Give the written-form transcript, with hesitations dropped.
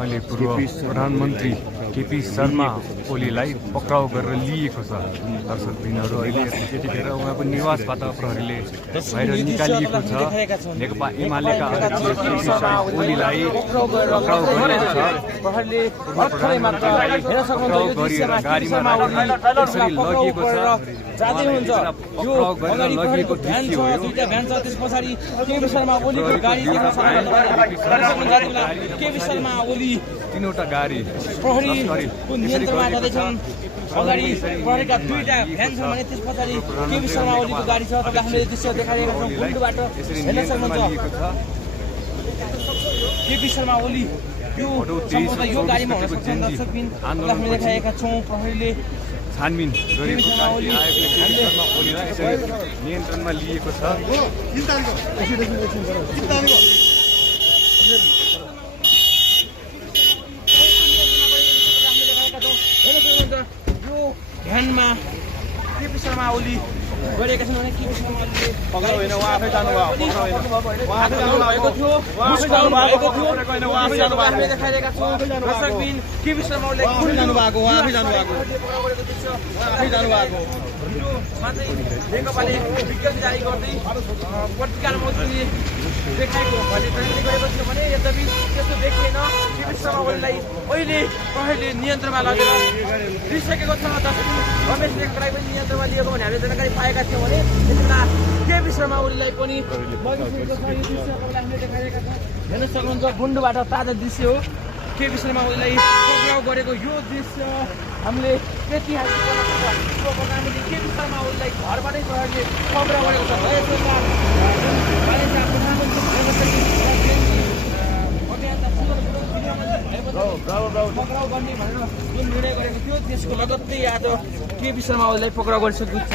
अहिले पूर्व प्रधानमन्त्री केपी शर्मा ओलीलाई पक्राउ गरेर लिएको छ। दर्शकबिनहरू अहिले यतिखेर उहाँको निवासबाट प्रहरीले बाहिर निकालिएको छ। नेकपा एमालेका अध्यक्ष केपी शर्मा ओलीलाई पक्राउ गरिएको छ। प्रहरीले पक्राउ गरेर गाडीमा त्यसरी लगिएको छ। जाँदै हुन्छ यो अगाडि लगेको भ्यान छ, दुईटा भ्यान छ, त्यस पछाडि केपी शर्मा ओलीको गाडी देख्न सक्नुहुन्छ। केपी शर्मा ओली तीनवटा गाडी प्रहरीको नियन्त्रणमा जाँदैछन्। अगाडि प्रहरीका दुईटा भ्यान छन् भने त्यस पछाडि केपी शर्मा ओलीको गाडी छ। तपाईँ हामीले दृश्य देखाइरहेका छौँ पुलबाट हेर्न सक्नुहुन्छ। केपी शर्मा ओली यो सम्भवतः यो गाडीमा हुन सक्छ। दर्शकबिन हामीले देखाएका छौँ प्रहरीले छानबिन गरेको शर्मा ओलीलाई यसरी नियन्त्रणमा लिएको छ। यो भ्यानमा केपी शर्मा ओली गरेका छन् भने केपी शर्मा ओलीले पक्राउ होइन, उहाँ आफै जानुभएको थियो। हामीले देखाइरहेका छौँ दर्शकबिन केपी शर्मा ओलीले कुन जानुभएको, उहाँ आफै जानुभएको। नेकपाले विज्ञप्ति जारी गर्दै पत्रिकामा देखाएको ट्रेनिङ गरेको थियो भने यद्यपि त्यस्तो देखिएन। केपी शर्मा ओलीलाई अहिले प्रहरीले नियन्त्रणमा लगेर लिइसकेको छ। रमेश रेग्मीलाई पनि नियन्त्रणमा लिएको भने हामीले जानकारी पाएका थियौँ भने त्यसमा केपी शर्मा ओलीलाई पनि लगिसकेको छ। यो दृश्य हामीले देखाइरहेका छौँ, हेर्न सक्नुहुन्छ। गुन्डुबाट ताजा दृश्य हो। केपी शर्मा ओलीलाई पक्राउ गरेको यो दृश्य हामीले ऐतिहासिक प्रधानमन्त्री केपी शर्मा ओलीलाई घरबाटै प्रहरीले पक्राउ गरेको छ। पक्राउ गर्ने भनेर जुन निर्णय गरेको थियो त्यसको लगत्तै आज केपी शर्मा ओलीलाई पक्राउ गरिसकेको छ।